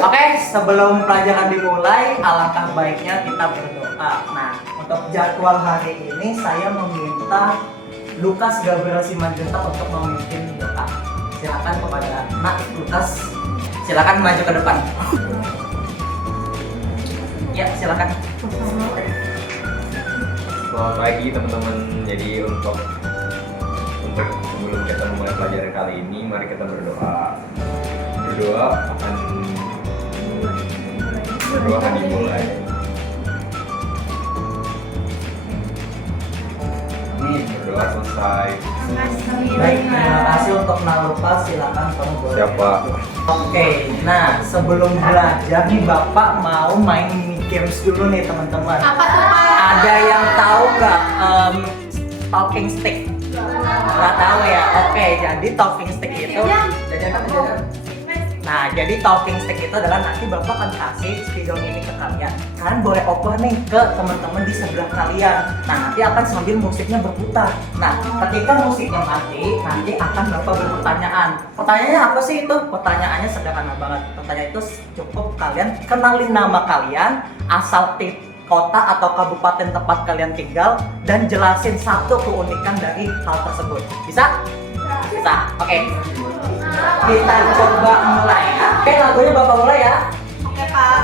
Oke, sebelum pelajaran dimulai, alangkah baiknya kita berdoa. Nah, untuk jadwal hari ini saya meminta Lukas Gabriel Simanjuntak untuk memimpin doa. Silakan kepada Nak Lukas, silakan maju ke depan. Ya, silakan. Selamat pagi teman-teman. Jadi untuk sebelum kita memulai pelajaran kali ini, mari kita berdoa. Berdoa akan dimulai. Amin. Berdoa selesai. Baik, terima kasih untuk Nak Lukas. Silakan kamu boleh. Siapa? Oke, nah sebelum belajar nih Bapak mau main mini games dulu nih teman-teman. Apa tuh Pak? Ada yang tahu nggak talking stick? Nggak tahu ya? Oke, jadi talking stick itu nah, jadi talking stick itu adalah nanti Bapak akan kasih spidol ini ke kalian. Kalian boleh oper nih ke teman-teman di sebelah kalian. Nah, nanti akan sambil musiknya berputar. Nah, ketika musiknya mati, nanti akan Bapak berpertanyaan. Pertanyaannya apa sih itu? Pertanyaannya sederhana banget. Pertanyaan itu cukup kalian kenalin nama kalian, asal kota atau kabupaten tempat kalian tinggal, dan jelasin satu keunikan dari hal tersebut. Bisa? Bisa. Oke. Kita coba mulai ya. Oke, lagunya Bapak mulai ya. Oke Pak.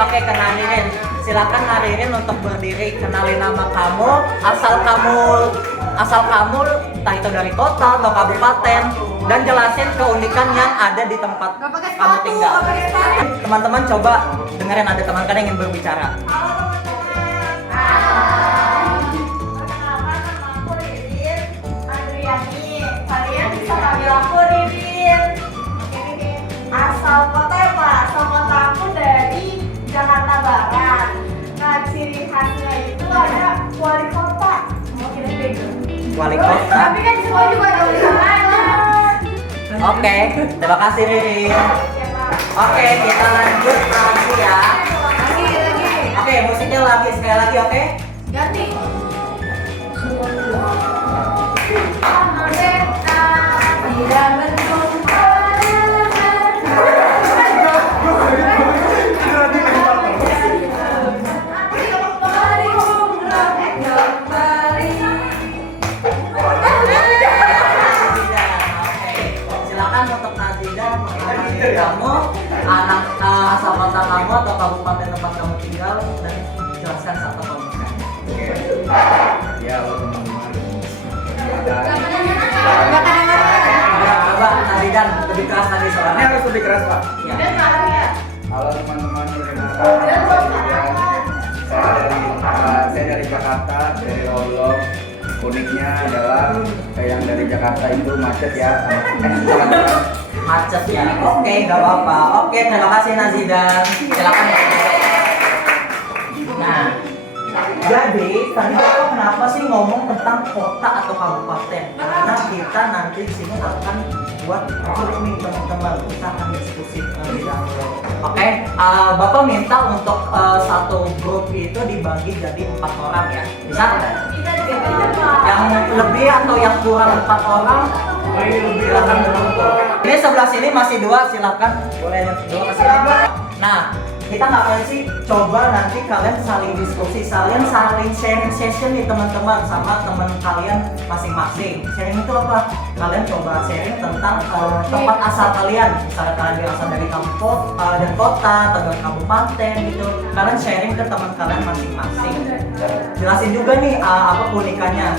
Oke, kenalin. Silakan Naririn untuk berdiri. Kenalin nama kamu, asal kamu, entah itu dari kota atau kabupaten, dan jelasin keunikan yang ada di tempat kamu tinggal. Teman-teman coba dengerin, ada teman kalian yang ingin berbicara. Perkenalkan, nama aku Ririn Adriani. Kalian bisa panggil aku Ririn. Asal kota ya Pak? Asal kota aku dari Jakarta Barat. Nah, ciri khasnya itu ada wali kota. Wali kota. Tapi kan semua juga ada wali kota. Oke, terima kasih Ririn. Oke Pak. Oke, kita lanjut lagi ya. Lagi. Oke, musiknya lagi sekali lagi, oke? Ganti. Tidak berjumpa. Silakan untuk Nazidan mengenalkan diri kamu, asal kota kamu atau kabupaten tempat kamu tinggal, dan jelaskan satu keunikan. Ya, halo teman-teman. Coba Nazidan lebih keras lagi Ini suaranya. harus lebih keras, Pak. Ya. Halo teman-teman, perkenalkan saya dari Jakarta, dari Lolo. Uniknya adalah yang dari Jakarta itu macet ya. Macet ya. Oke, nggak apa-apa. Oke, terima kasih Nazidan. Silakan ya. Nah, jadi tadi Bapak kenapa sih ngomong tentang kota atau kabupaten? Karena kita nanti di sini akan buat kulik nih teman-teman, kita akan diskusi terlebih dahulu. Oke, Bapak minta untuk satu grup itu dibagi jadi 4 orang ya. Bisa? Yang lebih atau yang kurang 4 orang? Silakan berkumpul. Ini sebelah sini masih 2, silakan boleh yang 2 ke sini. Nah, kita ngapain sih? Coba nanti kalian saling diskusi, saling sharing session nih teman-teman sama teman kalian masing-masing. Sharing itu apa? Kalian coba sharing tentang tempat asal kalian. Misalnya kalian berasal dari kampus dan kota atau dari kabupaten gitu. Kalian sharing ke teman kalian masing-masing. Jelasin juga nih apa keunikannya.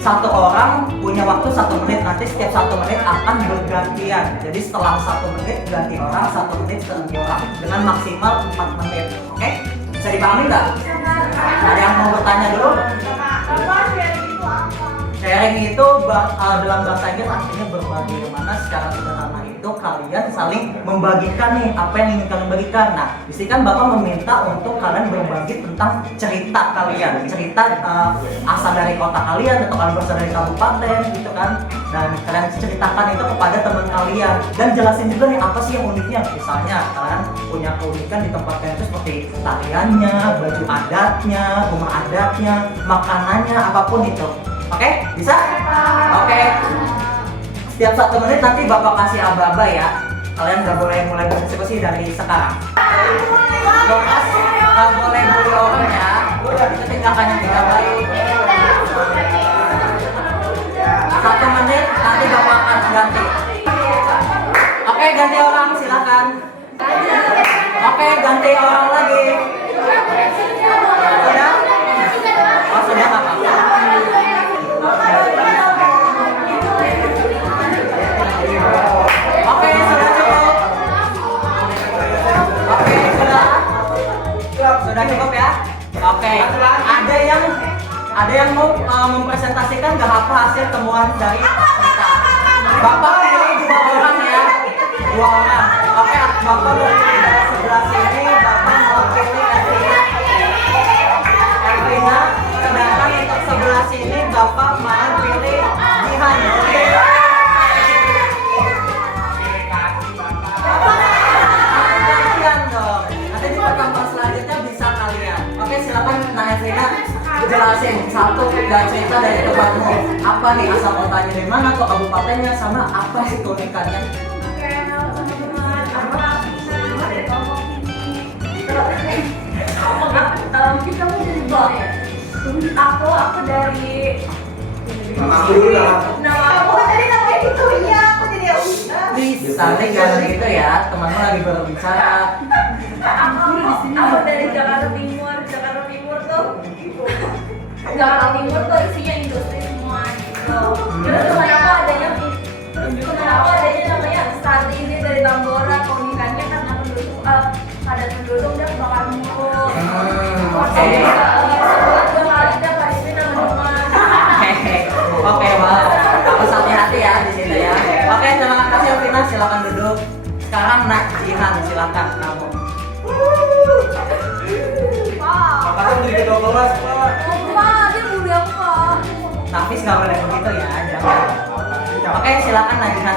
Satu orang punya waktu 1 menit, nanti setiap 1 menit akan bergantian. Jadi setelah 1 menit ganti orang, 1 menit ganti orang dengan maksimal 4 menit. Oke? Bisa dipahami nggak? Ada yang mau bertanya dulu? Bapak sharing itu apa? Sharing itu dalam bahasa Inggris artinya berbagi, mana secara sederhana itu kalian saling membagikan nih apa yang ingin kalian bagikan. Nah, di sini kan Bapak meminta untuk kalian berbagi tentang cerita kalian, cerita asal dari kota kalian atau kalian berasal dari kabupaten gitu kan. Dan kalian ceritakan itu kepada teman kalian dan jelasin juga nih apa sih yang uniknya. Misalnya kalian punya keunikan di tempat kalian itu seperti tariannya, baju adatnya, rumah adatnya, makanannya, apapun itu. Oke, bisa? Oke. Setiap 1 menit nanti Bapak kasih aba-aba ya. Kalian nggak boleh mulai berdiskusi dari sekarang. Bapak nggak boleh bohong ya. Itu tindakan yang tidak baik. 1 menit nanti Bapak akan ganti. Oke, ganti orang silakan. Oke, ganti orang lagi. Sudah? Oh, sudah nggak apa-apa. Oke, sudah cukup. Oke, sudah cukup ya. Oke, ada yang mau mempresentasikan nggak apa hasil temuan dari cerita? Bapak pilih 2 orang ya, 2 orang. Oke, Bapak mau pilih dari sebelah sini, Bapak mau pilih Elvina, sedangkan untuk sebelah sini Bapak mau pilih Jihan. Oke. Gantian dong. Nanti di pertemuan selanjutnya bisa kalian. Oke, silakan Nah Elvina jelasin satu dan cerita dari tempatmu. Apa nih asal kotanya dari mana, kok kabupatennya, sama apa sih keunikannya? Oke, halo teman-teman. Aku Alvina dari Lombok ini. Kamu dari Bang ya? Aku dari Nama aku dulu lah. nama aku tadi namanya gitu ya. Aku jadi Alvina. Bisa nih jangan gitu ya, temanmu lagi berbicara. Aku dari Jakarta Timur. Jakarta Timur tuh Jakarta Timur tuh isinya industri semua gitu. Terus teman aku adanya namanya Strategi ini dari Tambora. Keunikannya karena penduduk pada penduduk dan bakar mulu. Oke. Sebulan 2 kali tiap hari ini teman-teman. Oke, wow. Harus hati-hati ya di situ ya. Oke, terima kasih Elvina, silakan duduk. Sekarang Nak Jihan, silakan kamu. Wow. Kakak jadi ketua kelas, Pak. Pak, dia mulia aku Pak. Nafis nggak boleh begitu ya, jangan. Oke, silakan Nak Jihan.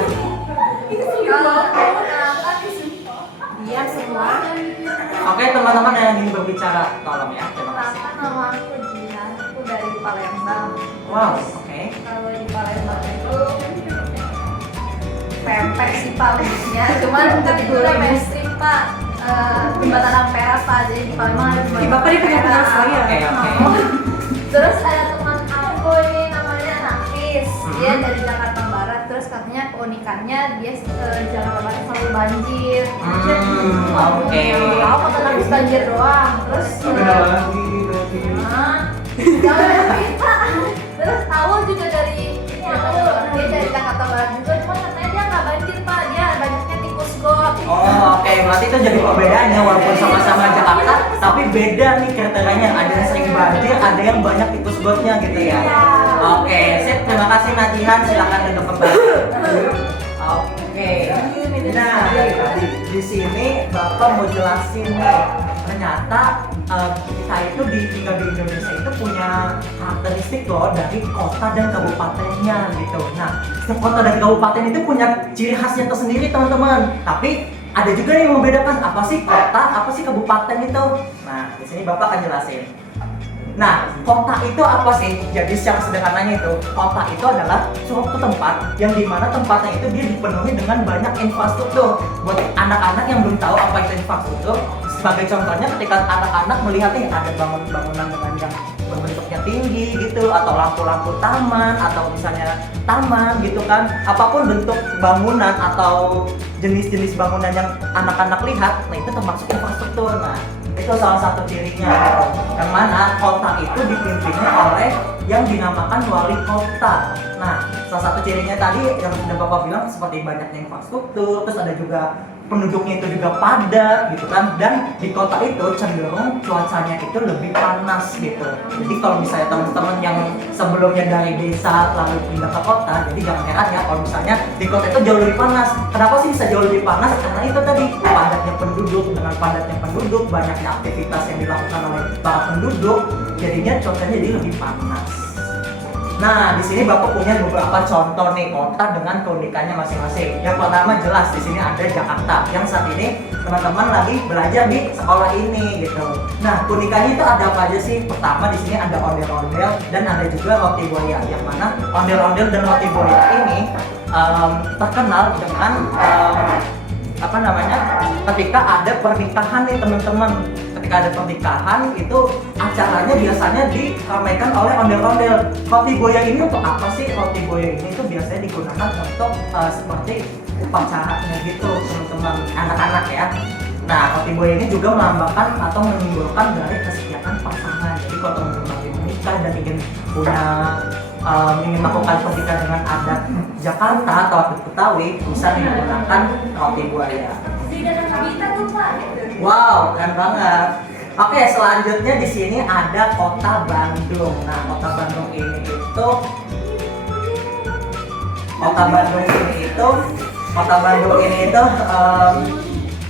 Diam semua. Oke, teman-teman yang ingin berbicara, tolong ya, terima kasih. Nama aku Jihan, aku dari Palembang. Wow, oke. Kalau di Palembang itu pempek sih Pak lebihnya, cuman kita mainstream Pak. Jembatan Ampera Pak, jadi di Palembang ada jembatan Bapak ini punya Ampera. teman saya. Oke. Terus ada teman aku ini namanya Nafis, dia dari Jakarta Barat. Terus katanya keunikannya dia Jakarta Barat selalu banjir. Oke. Tahu kata Nafis banjir doang. Terus Beda lagi. jangan cerita. Terus tahu juga dari ini aku dia dari Jakarta Barat juga, cuma katanya dia nggak banjir Pak, dia banyaknya tikus got. Oh, oke. Berarti itu jadi perbedaannya walaupun sama-sama Jakarta, tapi beda nih kriterianya. Ada yang sering banjir, ada yang banyak tikus gotnya gitu ya. Oke, sip. Terima kasih Najihan. Silakan duduk kembali. Oke. Nah, di sini Bapak mau jelasin nih. Ternyata kita itu tinggal di Indonesia itu punya karakteristik loh dari kota dan kabupatennya gitu. Nah, setiap kota dan kabupaten itu punya ciri khasnya tersendiri teman-teman. Tapi ada juga yang membedakan apa sih kota, apa sih kabupaten itu. Nah, di sini Bapak akan jelasin. Nah, kota itu apa sih? Jadi secara sederhananya itu, kota itu adalah suatu tempat yang dimana tempatnya itu dia dipenuhi dengan banyak infrastruktur. Buat anak-anak yang belum tahu apa itu infrastruktur, sebagai contohnya ketika anak-anak melihat nih ada bangunan dengan yang berbentuknya tinggi gitu, atau lampu-lampu taman, atau misalnya taman gitu kan, apapun bentuk bangunan atau jenis-jenis bangunan yang anak-anak lihat, nah itu termasuk infrastruktur. Nah, itu salah satu cirinya gitu. Yang mana kota itu dipimpinnya oleh yang dinamakan wali kota. Nah, salah satu cirinya tadi yang sudah Bapak bilang seperti banyaknya infrastruktur, terus ada juga penduduknya itu juga padat gitu kan, dan di kota itu cenderung cuacanya itu lebih panas gitu. Jadi kalau misalnya teman-teman yang sebelumnya dari desa lalu pindah ke kota, jadi jangan heran ya kalau misalnya di kota itu jauh lebih panas. Kenapa sih bisa jauh lebih panas? Karena itu tadi padatnya penduduk, dengan padatnya penduduk banyaknya aktivitas yang dilakukan oleh para penduduk, jadinya cuacanya jadi lebih panas. Nah, di sini Bapak punya beberapa contoh nih kota dengan keunikannya masing-masing. Yang pertama jelas di sini ada Jakarta, yang saat ini teman-teman lagi belajar di sekolah ini gitu. Nah, keunikannya itu ada apa aja sih? Pertama di sini ada ondel-ondel dan ada juga roti buaya. Yang mana ondel-ondel dan roti buaya ini terkenal dengan apa namanya? Ketika ada pernikahan nih teman-teman. Ketika ada pernikahan itu acaranya biasanya diramaikan oleh ondel-ondel. Roti buaya ini untuk apa sih? Roti buaya ini itu biasanya digunakan untuk seperti upacaranya gitu teman-teman, anak-anak ya. Nah, roti buaya ini juga melambangkan atau menyimbolkan dari kesetiaan pasangan. Jadi kalau teman-teman lagi menikah dan ingin melakukan pernikahan dengan adat Jakarta atau adat Betawi, bisa menggunakan roti buaya. Wow, keren banget. Oke, selanjutnya di sini ada Kota Bandung. Nah, Kota Bandung ini itu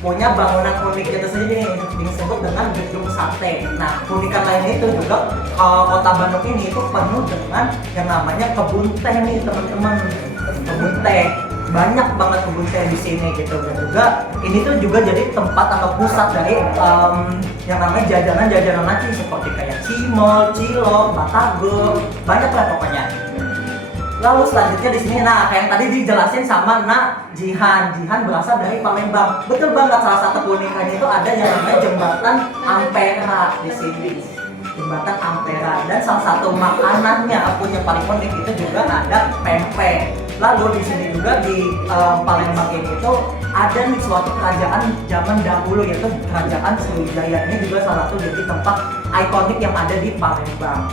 punya bangunan unik itu sendiri disebut dengan Gedung Sate. Nah, keunikan lainnya itu juga Kota Bandung ini itu penuh dengan yang namanya kebun teh nih teman-teman. Kebun teh. Banyak banget kebun teh di sini gitu, dan juga ini tuh juga jadi tempat atau pusat dari yang namanya jajanan nanti seperti kayak cimol, cilok, batagor, banyak lah pokoknya. Lalu selanjutnya di sini, nah kayak yang tadi dijelasin sama Nak Jihan berasal dari Palembang. Betul banget, salah satu keunikannya itu ada yang namanya jembatan Ampera di sini. Jembatan Ampera, dan salah satu makanannya yang paling unik itu juga ada pempek. Lalu di sini juga di Palembang ini itu ada nih suatu kerajaan zaman dahulu, yaitu Kerajaan Sriwijaya. Ini juga salah satu jadi tempat ikonik yang ada di Palembang.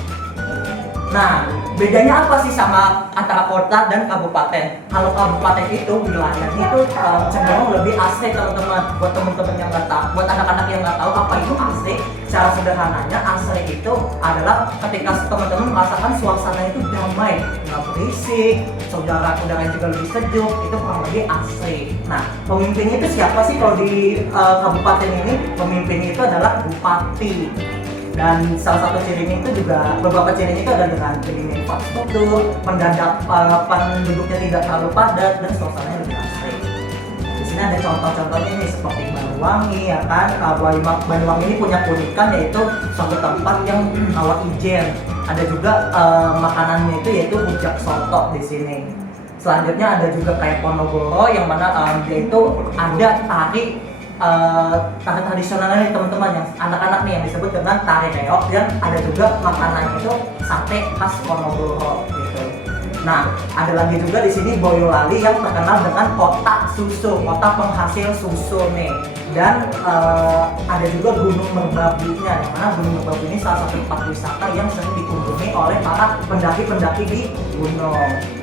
Nah, bedanya apa sih sama antara kota dan kabupaten? Kalau kabupaten itu wilayahnya itu cenderung lebih asri teman-teman. Buat teman-teman yang nggak tahu, buat anak-anak yang nggak tahu apa itu asri, secara sederhananya asri itu adalah ketika teman-teman merasakan suasana itu damai, nggak berisik, udara juga lebih sejuk, itu kurang lebih asri. Nah, pemimpinnya itu siapa sih kalau di kabupaten ini? Pemimpinnya itu adalah bupati. Dan salah satu cirinya itu juga, beberapa cirinya itu ada dengan minim infrastruktur, penduduknya tidak terlalu padat, dan suasananya lebih asri. Di sini ada contoh-contohnya nih seperti Banyuwangi ya kan. Banyuwangi ini punya keunikan yaitu suatu tempat yang awak ijen. Ada juga makanannya itu yaitu rujak soto di sini. Selanjutnya ada juga kayak Ponorogo yang mana dia itu ada tari tradisionalnya nih teman-teman, yang anak-anak nih yang disebut dengan tari reog, dan ada juga makanannya itu sate khas Ponorogo gitu. Nah, ada lagi juga di sini Boyolali yang terkenal dengan kota susu, kota penghasil susu nih. Dan ada juga Gunung Merbabunya, yang mana Gunung Merbabu ini salah satu tempat wisata yang sering dikunjungi oleh para pendaki-pendaki di gunung.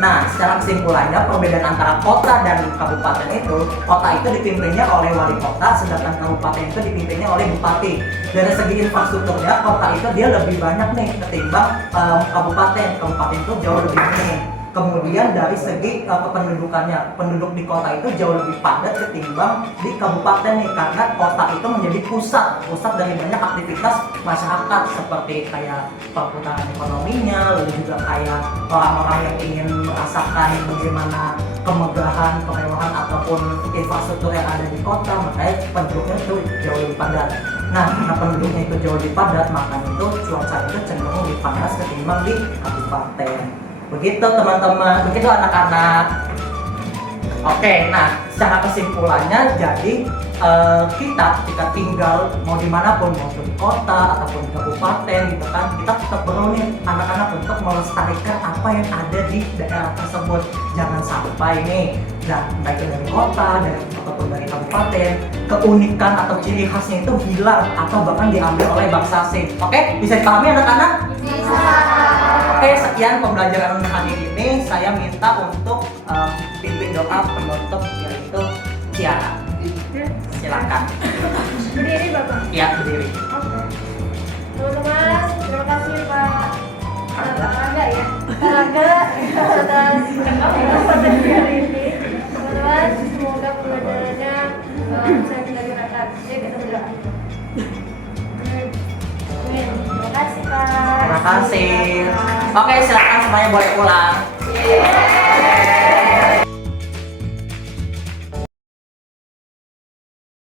Nah, secara kesimpulannya perbedaan antara kota dan kabupaten itu, kota itu dipimpinnya oleh wali kota, sedangkan kabupaten itu dipimpinnya oleh bupati. Dari segi infrastrukturnya, kota itu dia lebih banyak nih ketimbang kabupaten. Kabupaten itu jauh lebih minim. Kemudian dari segi kependudukannya, penduduk di kota itu jauh lebih padat ketimbang di kabupaten nih, karena kota itu menjadi pusat dari banyak aktivitas masyarakat seperti kayak perputaran ekonominya, lalu juga kayak orang-orang yang ingin merasakan bagaimana kemegahan, kemewahan ataupun infrastruktur yang ada di kota, makanya penduduknya itu jauh lebih padat. Nah, karena penduduknya itu jauh lebih padat, maka itu cuaca itu cenderung lebih panas ketimbang di kabupaten. Begitu teman-teman, begitu anak-anak. Oke, nah secara kesimpulannya jadi kita ketika tinggal mau dimanapun, mau di kota ataupun di kabupaten gitu kan, kita tetap perlu nih anak-anak untuk melestarikan apa yang ada di daerah tersebut. Jangan sampai nih, baik dari kota ataupun dari kabupaten, keunikan atau ciri khasnya itu hilang atau bahkan diambil oleh bangsa asing. Oke, bisa dipahami anak-anak? Bisa. Oke, sekian pembelajaran hari ini. Saya minta untuk pimpin doa penutup, yaitu Ciara. Silakan. Berdiri Bapak. Ya, berdiri. Oke. Teman-teman, terima kasih Pak Rangga ya. Rangga atas materi hari ini. Teman-teman, semoga pembelajarannya bisa kita gunakan. Ya, kita berdoa. Amin. Terima kasih Pak. Terima kasih. Oke, silakan semuanya boleh pulang. Yeay.